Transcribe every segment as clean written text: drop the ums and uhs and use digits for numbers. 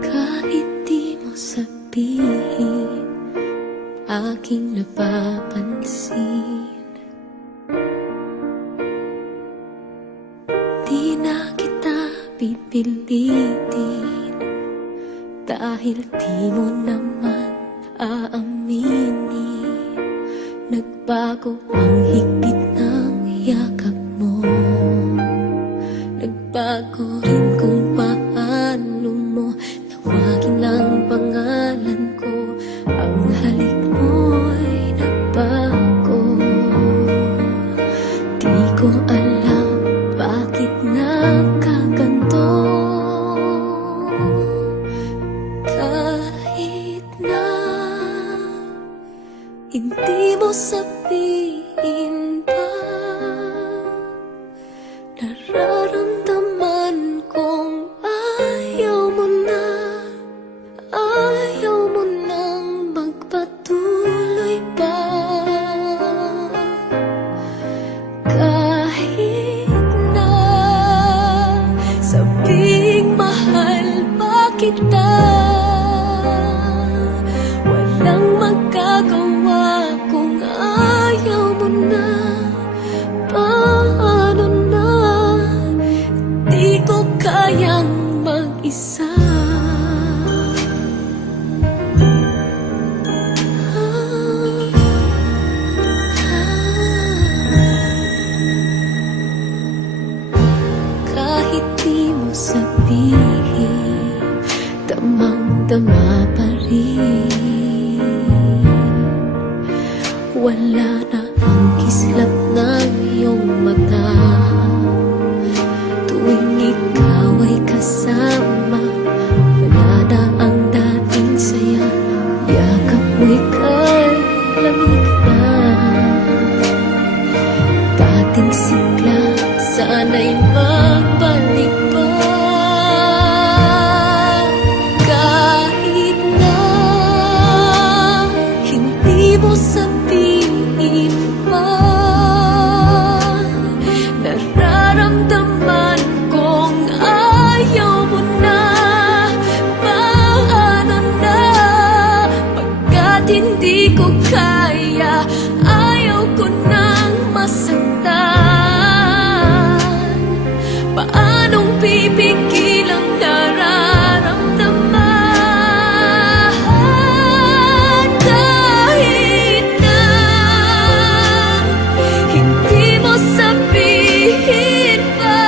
Kahit di mo sabihin, aking napapansin, di na kita pipilitin, dahil di mo naman aaminin. Nagbago ang higpit ng yakap mo, nagbago rin kung paano mo tawagin ang pangalan ko. Ang halik mo'y nagbago. Di ko alam bakit nagkaganto. Kahit na hindi mo sabihin pa, nararamdaman kong ayaw mo na, ayaw mo nang magpatuloy pa. Kahit na sabing mahal pa kita, walang magagawa kung ayaw mo na. Paano na, di ko kayang mag-isa. Kahit di mo sabihin, damang-dama pa rin. Wala na ang kislap ng iyong mata tuwing ikaw ay kasama. Wala na ang dating saya, yakap mo'y kay lamig na. Dating sigla, sana'y magbalik pa. Kahit na hindi mo sabihin pa, nararamdaman kong ayaw mo na. Paano na, pagkat hindi ko kaya, ayaw ko nang masaktan. Paanong pipigil ang nararamdaman? Kahit na hindi mo sabihin pa,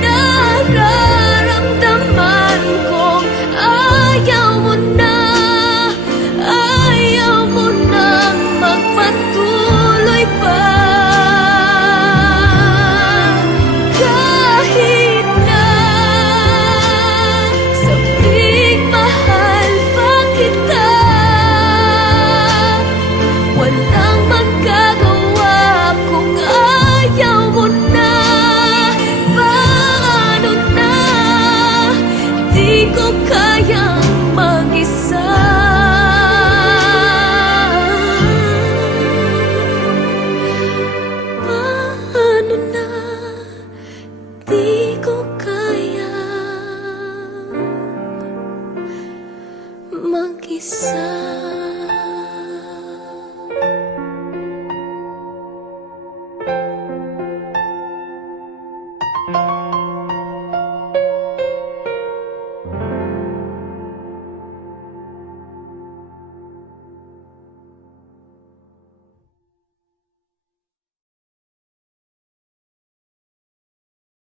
nararamdaman kong ayaw mo na, ayaw mo nang magpatuloy pa. Kahit na sabing mahal pa kita, walang magagawa kung ayaw mo na. Paano na, di ko kayang mag-isa. Paano na, di ko kayang mag-isa.